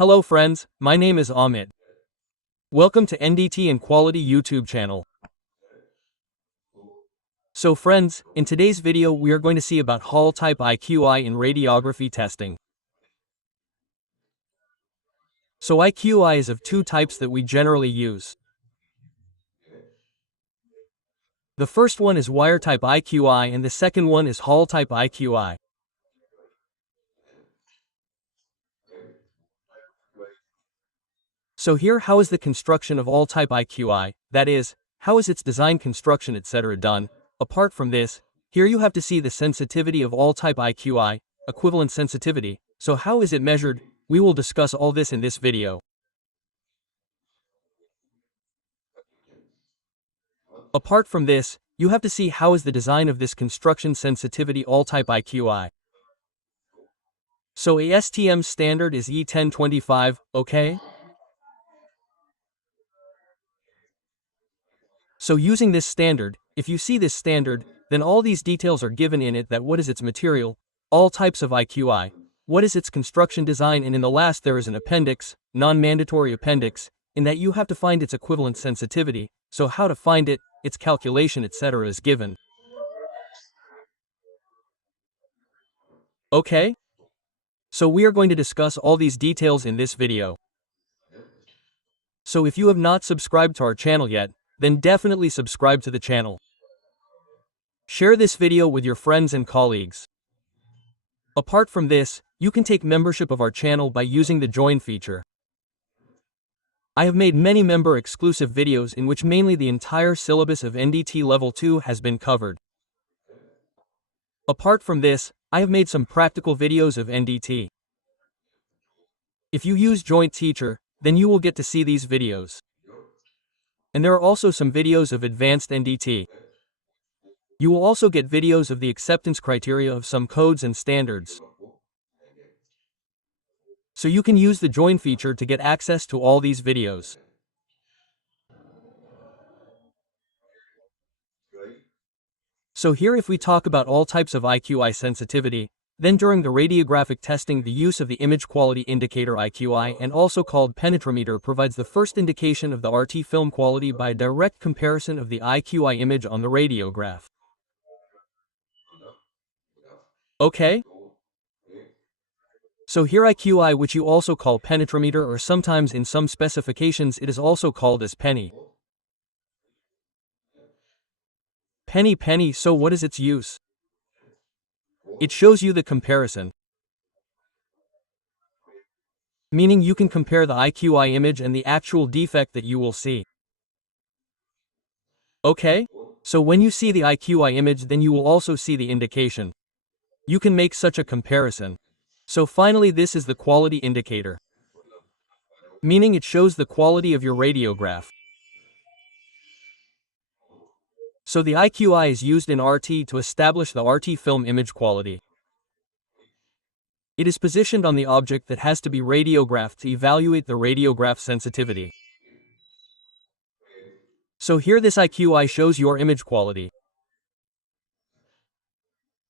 Hello friends, my name is Amit. Welcome to NDT and Quality YouTube channel. So friends, in today's video we are going to see about Hall type IQI in radiography testing. So IQI is of two types that we generally use. The first one is wire type IQI and the second one is Hall type IQI. So here how is the construction of all type IQI, that is, how is its design, construction, etc. done. Apart from this, here you have to see the sensitivity of all type IQI, equivalent sensitivity. So how is it measured? We will discuss all this in this video. Apart from this, you have to see how is the design of this construction sensitivity all type IQI. So ASTM standard is E1025, okay? So using this standard, if you see this standard, then all these details are given in it, that what is its material, all types of IQI, what is its construction design, and in the last there is an appendix, non-mandatory appendix, in that you have to find its equivalent sensitivity, so how to find it, its calculation, etc. is given. Okay? So we are going to discuss all these details in this video. So if you have not subscribed to our channel yet, then definitely subscribe to the channel. Share this video with your friends and colleagues. Apart from this, you can take membership of our channel by using the join feature. I have made many member exclusive videos in which mainly the entire syllabus of NDT Level 2 has been covered. Apart from this, I have made some practical videos of NDT. If you use Joint Teacher, then you will get to see these videos. And there are also some videos of advanced NDT. You will also get videos of the acceptance criteria of some codes and standards. So you can use the join feature to get access to all these videos. So here if we talk about all types of IQI sensitivity, then during the radiographic testing the use of the image quality indicator IQI, and also called penetrometer, provides the first indication of the RT film quality by a direct comparison of the IQI image on the radiograph. Okay? So here IQI, which you also call penetrometer, or sometimes in some specifications it is also called as penny. Penny, so what is its use? It shows you the comparison. Meaning you can compare the IQI image and the actual defect that you will see. Okay? So when you see the IQI image, then you will also see the indication. You can make such a comparison. So finally this is the quality indicator. Meaning it shows the quality of your radiograph. So the IQI is used in RT to establish the RT film image quality. It is positioned on the object that has to be radiographed to evaluate the radiograph sensitivity. So here this IQI shows your image quality.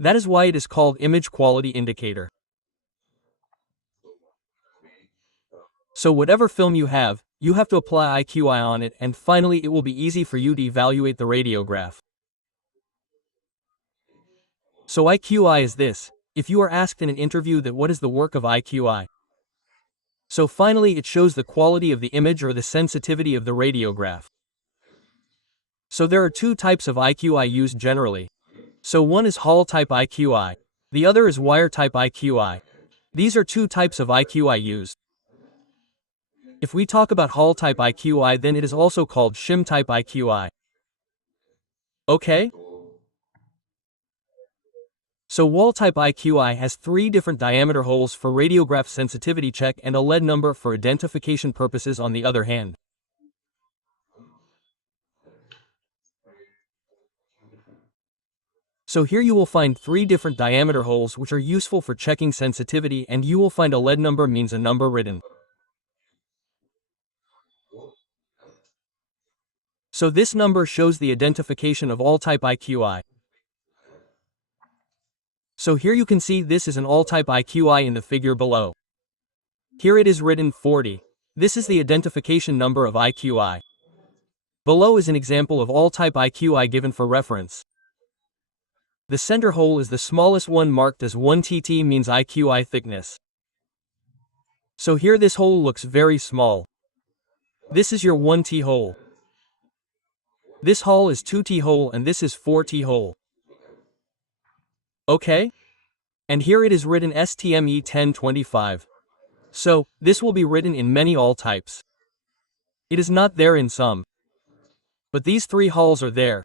That is why it is called image quality indicator. So whatever film you have to apply IQI on it, and finally it will be easy for you to evaluate the radiograph. So IQI is this. If you are asked in an interview that what is the work of IQI? So finally it shows the quality of the image or the sensitivity of the radiograph. So there are two types of IQI used generally. So one is Hall type IQI. The other is wire type IQI. These are two types of IQI used. If we talk about Hall type IQI, then it is also called shim type IQI. Okay? So wall type IQI has 3 different diameter holes for radiograph sensitivity check and a lead number for identification purposes on the other hand. So here you will find 3 different diameter holes which are useful for checking sensitivity, and you will find a lead number means a number written. So this number shows the identification of all type IQI. So here you can see this is an all type IQI in the figure below. Here it is written 40. This is the identification number of IQI. Below is an example of all type IQI given for reference. The center hole is the smallest one marked as 1 tt means IQI thickness. So here this hole looks very small. This is your 1T hole. This hole is 2T hole and this is 4T hole. Okay? And here it is written ASTM E1025. So, this will be written in many all types. It is not there in some. But these three holes are there.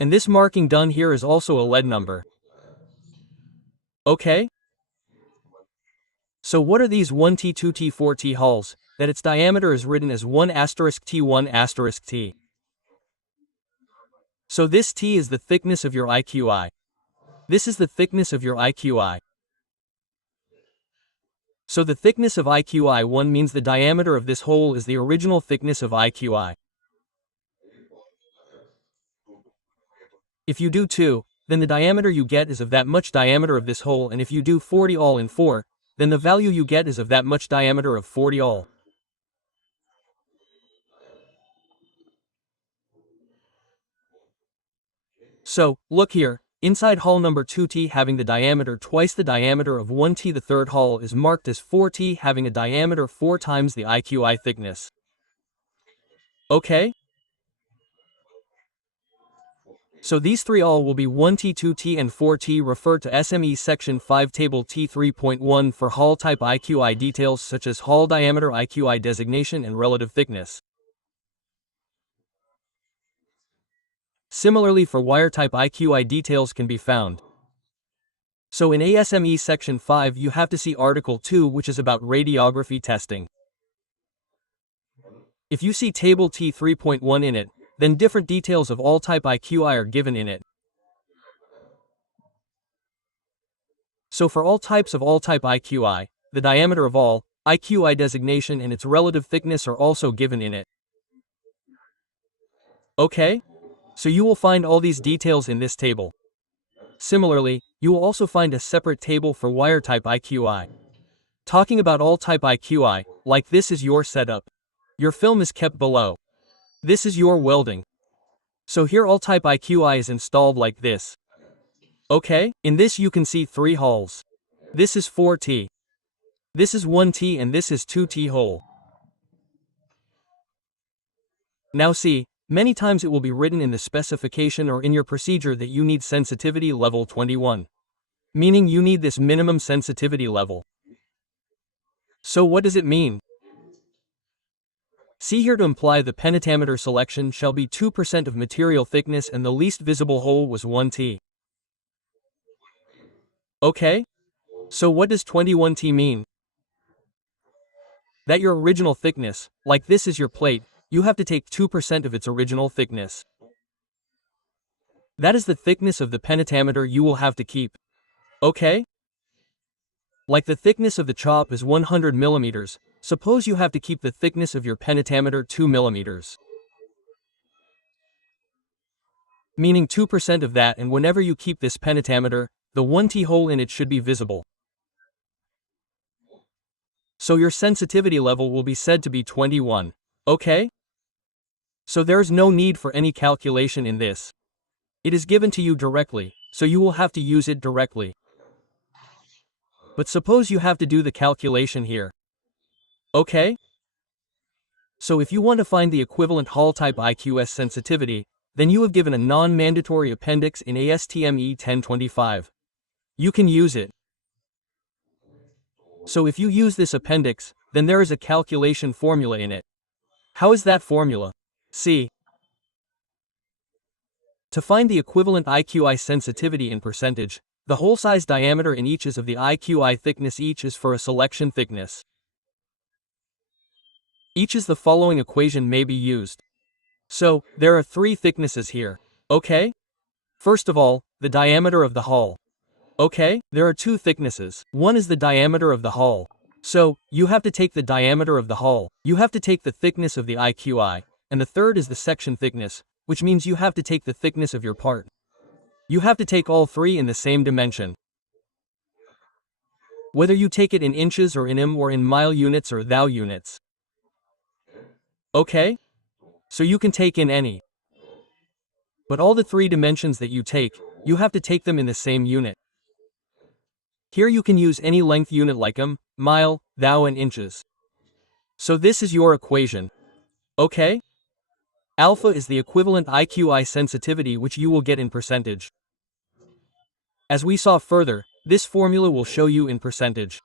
And this marking done here is also a lead number. Okay? So what are these 1T, 2T, 4T holes, that its diameter is written as 1 asterisk T, 1 asterisk T. So this T is the thickness of your IQI. This is the thickness of your IQI. So the thickness of IQI 1 means the diameter of this hole is the original thickness of IQI. If you do 2, then the diameter you get is of that much diameter of this hole, and if you do 40 all in 4, then the value you get is of that much diameter of 40 all. So, look here, inside hole number 2T having the diameter twice the diameter of 1T, the third hole is marked as 4T having a diameter 4 times the IQI thickness. Okay? So these three all will be 1T, 2T and 4T. Refer to SME section 5 table T3.1 for hole type IQI details such as hole diameter, IQI designation and relative thickness. Similarly for wire type IQI details can be found. So in ASME section 5 you have to see article 2 which is about radiography testing. If you see table T3.1 in it, then different details of all type IQI are given in it. So for all types of all type IQI, the diameter of all, IQI designation and its relative thickness are also given in it. Okay? So you will find all these details in this table. Similarly, you will also find a separate table for wire type IQI. Talking about all type IQI, like this is your setup. Your film is kept below. This is your welding. So here all type IQI is installed like this. Okay? In this you can see 3 holes. This is 4T. This is 1T and this is 2T hole. Now see, many times it will be written in the specification or in your procedure that you need sensitivity level 21. Meaning you need this minimum sensitivity level. So what does it mean? See here to imply the pentameter selection shall be 2% of material thickness and the least visible hole was 1T. Okay? So what does 21T mean? That your original thickness, like this is your plate, you have to take 2% of its original thickness. That is the thickness of the pentameter you will have to keep. Okay? Like the thickness of the chop is 100 millimeters, suppose you have to keep the thickness of your pentameter 2 millimeters. Meaning 2% of that, and whenever you keep this pentameter, the 1T hole in it should be visible. So your sensitivity level will be said to be 21. Okay? So there's no need for any calculation in this. It is given to you directly, so you will have to use it directly. But suppose you have to do the calculation here. Okay? So if you want to find the equivalent hole type IQS sensitivity, then you have given a non-mandatory appendix in ASTM E1025. You can use it. So if you use this appendix, then there is a calculation formula in it. How is that formula? See. To find the equivalent IQI sensitivity in percentage, the hole size diameter in each is of the IQI thickness each is for a selection thickness. Each is the following equation may be used. So, there are 3 thicknesses here. Okay? First of all, the diameter of the hole. Okay, there are 2 thicknesses. One is the diameter of the hole. So, you have to take the diameter of the hole. You have to take the thickness of the IQI. And the third is the section thickness, which means you have to take the thickness of your part. You have to take all 3 in the same dimension. whether you take it in inches or in or in mile units or thou units. Okay? So you can take in any. But all the three dimensions that you take, you have to take them in the same unit. Here you can use any length unit like mile, thou and inches. So this is your equation. Okay? Alpha is the equivalent IQI sensitivity which you will get in percentage. As we saw further, this formula will show you in percentage.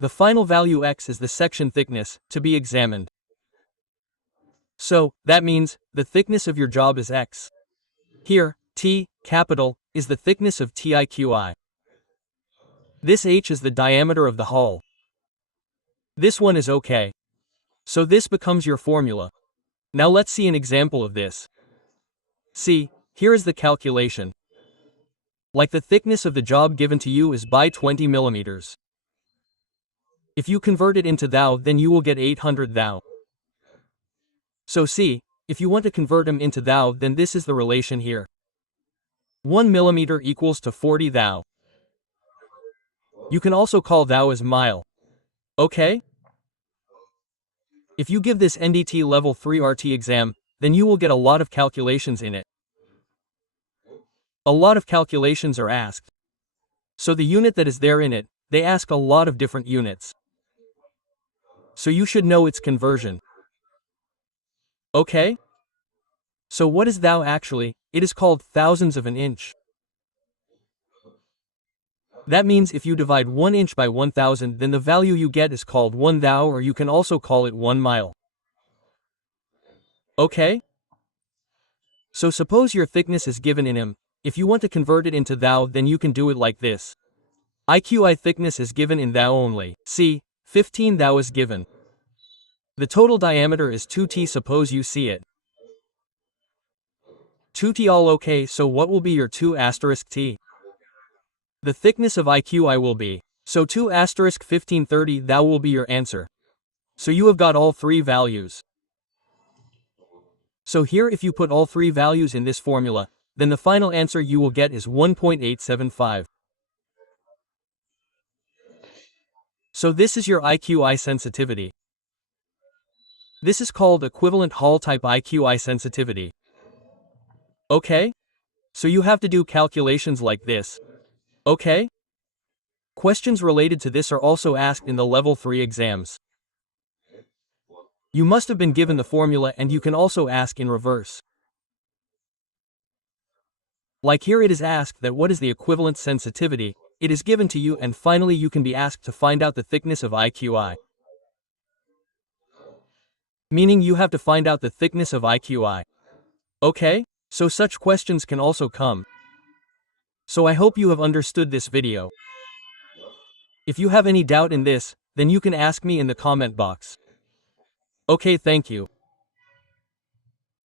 The final value x is the section thickness, to be examined. So, that means, the thickness of your job is x. Here, T, capital, is the thickness of TIQI. This h is the diameter of the hull. This one is okay. So this becomes your formula. Now let's see an example of this. See, here is the calculation. Like the thickness of the job given to you is by 20 millimeters. If you convert it into thou, then you will get 800 thou. So see, if you want to convert them into thou, then this is the relation here. 1 millimeter equals to 40 thou. You can also call thou as mile. Okay? If you give this NDT Level 3 RT exam, then you will get a lot of calculations in it. A lot of calculations are asked. So the unit that is there in it, they ask a lot of different units. So you should know its conversion. Okay? So what is thou actually? It is called thousandths of an inch. That means if you divide 1 inch by 1000, then the value you get is called 1 thou, or you can also call it 1 mile. Okay? So suppose your thickness is given in If you want to convert it into thou, then you can do it like this. IQI thickness is given in thou only. See, 15 thou is given. The total diameter is 2t, suppose you see it. 2t all okay, so what will be your 2 asterisk t? The thickness of IQI will be. So 2 asterisk 1530 thou will be your answer. So you have got all three values. So here if you put all three values in this formula, then the final answer you will get is 1.875. So this is your IQI sensitivity. This is called equivalent hull type IQI sensitivity. Okay? So you have to do calculations like this. Okay? Questions related to this are also asked in the Level 3 exams. You must have been given the formula, and you can also ask in reverse. Like here it is asked that what is the equivalent sensitivity, it is given to you, and finally you can be asked to find out the thickness of IQI. Meaning you have to find out the thickness of IQI. Okay? So such questions can also come. So I hope you have understood this video. If you have any doubt in this, then you can ask me in the comment box. Okay, thank you.